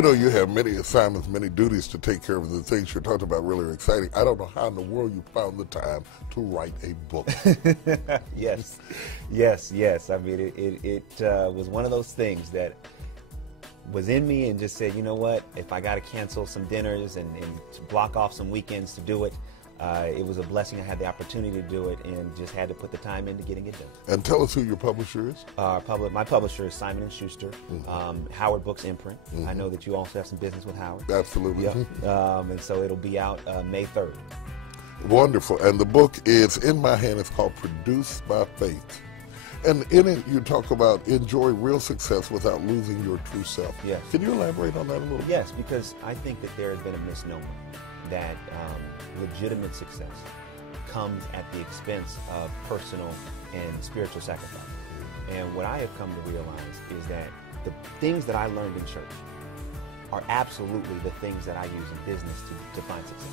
You know, you have many assignments, many duties to take care of. The things you're talking about really are exciting. I don't know how in the world you found the time to write a book. Yes. I mean, it was one of those things that was in me and just said, you know what, if I got to cancel some dinners and to block off some weekends to do it, it was a blessing. I had the opportunity to do it and just had to put the time into getting it done. And tell us who your publisher is. My publisher is Simon & Schuster, Howard Books Imprint. I know that you also have some business with Howard. Absolutely. Yep. And so it'll be out May 3rd. Wonderful. And the book is in my hand. It's called Produced by Faith. And in it, you talk about enjoy real success without losing your true self. Yes. Can you elaborate on that a little? Yes, because I think that there has been a misnomer that legitimate success comes at the expense of personal and spiritual sacrifice. And what I have come to realize is that the things that I learned in church are absolutely the things that I use in business to find success.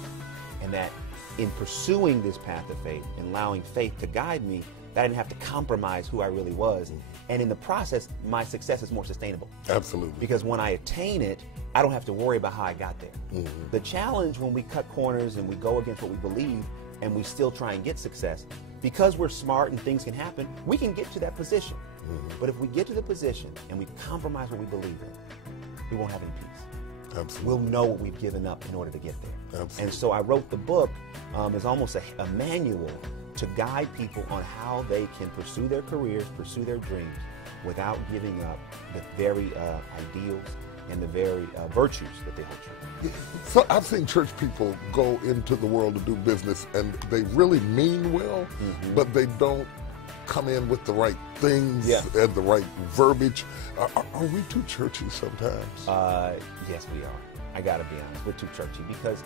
And that in pursuing this path of faith and allowing faith to guide me, that I didn't have to compromise who I really was. And in the process, my success is more sustainable. Absolutely. Because when I attain it, I don't have to worry about how I got there. The challenge when we cut corners and we go against what we believe and we still try and get success, because we're smart and things can happen, we can get to that position. But if we get to the position and we compromise what we believe in, we won't have any peace. Absolutely. We'll know what we've given up in order to get there. Absolutely. And so I wrote the book as almost a manual to guide people on how they can pursue their careers, pursue their dreams, without giving up the very ideals and the very virtues that they hold true. So I've seen church people go into the world to do business and they really mean well, but they don't come in with the right things and the right verbiage. Are we too churchy sometimes? Yes, we are. I gotta be honest, we're too churchy because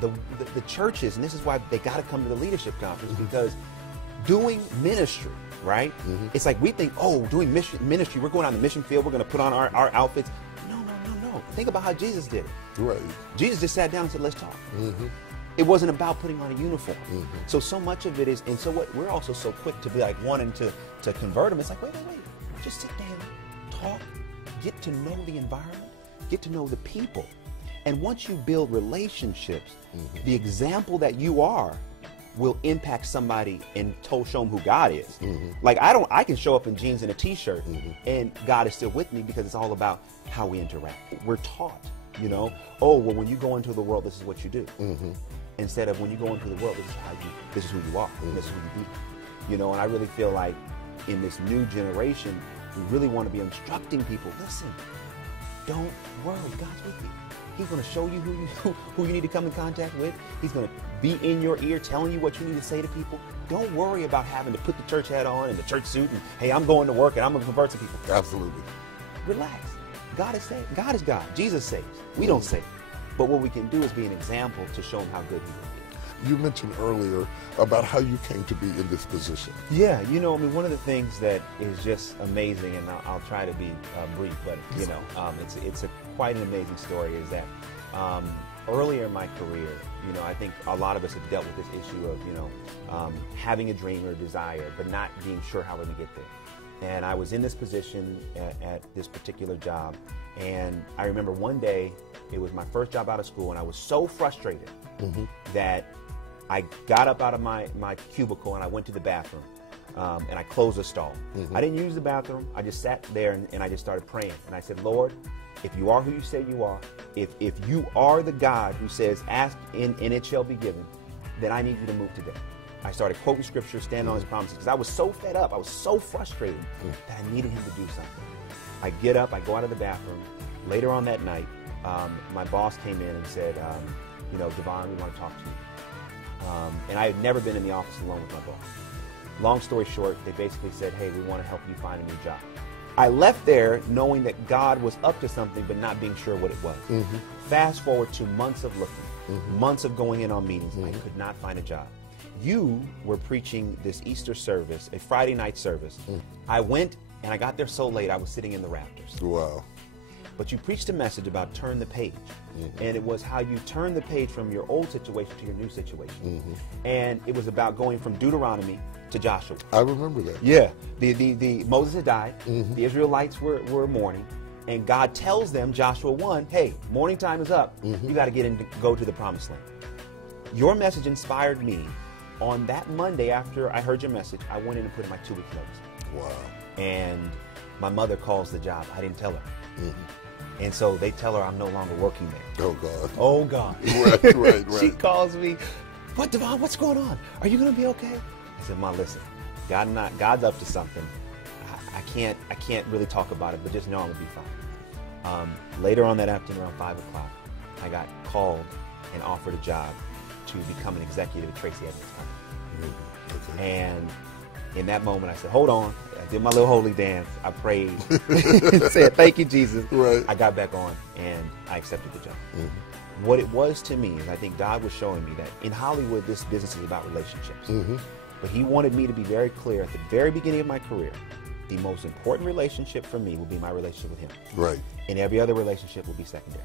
the churches, and this is why they gotta come to the leadership conference, because doing ministry, right? It's like we think, oh, doing ministry, we're going on the mission field, we're gonna put on our outfits. No. Think about how Jesus did it. Right. Jesus just sat down and said, let's talk. It wasn't about putting on a uniform. So much of it is, and so what we're also so quick to be like wanting to convert them. It's like, wait. Just sit down, talk, get to know the environment, get to know the people. And once you build relationships, the example that you are will impact somebody and show them who God is. Like I can show up in jeans and a t-shirt and God is still with me because it's all about how we interact. We're taught, oh, well, when you go into the world, this is what you do. Instead of when you go into the world, this is who you are, this is who you be. And I really feel like in this new generation, we really want to be instructing people, listen, don't worry, God's with you. He's going to show you who you need to come in contact with. He's going to be in your ear telling you what you need to say to people. Don't worry about having to put the church hat on and the church suit and, hey, I'm going to work and I'm going to convert some people. Absolutely. Relax. God is saved. God is God. Jesus saves. We don't save. But what we can do is be an example to show them how good He is. You mentioned earlier about how you came to be in this position. Yeah, one of the things that is just amazing, and I'll try to be brief, but it's quite an amazing story. Is that earlier in my career, I think a lot of us have dealt with this issue of having a dream or a desire, but not being sure how we're going to get there. And I was in this position at this particular job, and I remember one day it was my first job out of school, and I was so frustrated that I got up out of my cubicle and I went to the bathroom and I closed the stall. I didn't use the bathroom. I just sat there and I just started praying. And I said, Lord, if you are who you say you are, if you are the God who says, ask and it shall be given, then I need you to move today. I started quoting scripture, standing on His promises, because I was so fed up, I was so frustrated that I needed Him to do something. I get up, I go out of the bathroom. Later on that night, my boss came in and said, DeVon, we want to talk to you. And I had never been in the office alone with my boss. Long story short, they basically said, hey, we want to help you find a new job. I left there knowing that God was up to something, but not being sure what it was. Fast forward to months of looking, months of going in on meetings. I could not find a job. You were preaching this Easter service, a Friday night service. I went and I got there so late, I was sitting in the rafters. Wow. But you preached a message about turn the page. And it was how you turn the page from your old situation to your new situation. And it was about going from Deuteronomy to Joshua. I remember that. Yeah. The Moses had died. The Israelites were mourning. And God tells them, Joshua 1, hey, morning time is up. You got to get in, go to the promised land. Your message inspired me. On that Monday, after I heard your message, I went in and put in my 2-week notice. Wow. And my mother calls the job. I didn't tell her. And so they tell her I'm no longer working there. Oh, God. Oh, God. Right. She calls me, what, DeVon, what's going on? Are you going to be okay? I said, Ma, listen, God's up to something. I can't really talk about it, but just know I'm going to be fine. Later on that afternoon, around 5 o'clock, I got called and offered a job to become an executive at Tracy Edmonds Company. Okay. And in that moment, I said, hold on. I did my little holy dance. I prayed and said, thank you, Jesus. Right. I got back on, and I accepted the job. What it was to me is I think God was showing me that in Hollywood, this business is about relationships. But he wanted me to be very clear at the very beginning of my career, the most important relationship for me will be my relationship with him. Right. And every other relationship will be secondary.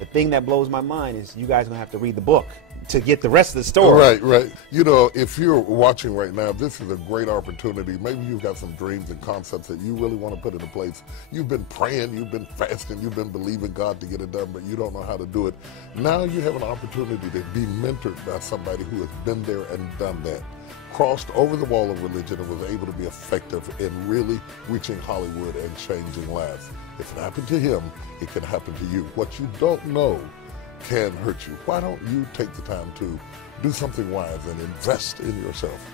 The thing that blows my mind is you guys are going to have to read the book to get the rest of the story. Right. You know, if you're watching right now, this is a great opportunity. Maybe you've got some dreams and concepts that you really want to put into place. You've been praying, you've been fasting, you've been believing God to get it done, but you don't know how to do it. Now you have an opportunity to be mentored by somebody who has been there and done that, crossed over the wall of religion and was able to be effective in really reaching Hollywood and changing lives. If it happened to him, it can happen to you. What you don't know can hurt you. Why don't you take the time to do something wise and invest in yourself?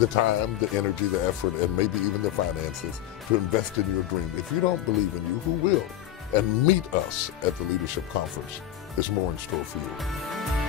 The time, the energy, the effort, and maybe even the finances to invest in your dream. If you don't believe in you, who will? And meet us at the Leadership Conference. There's more in store for you.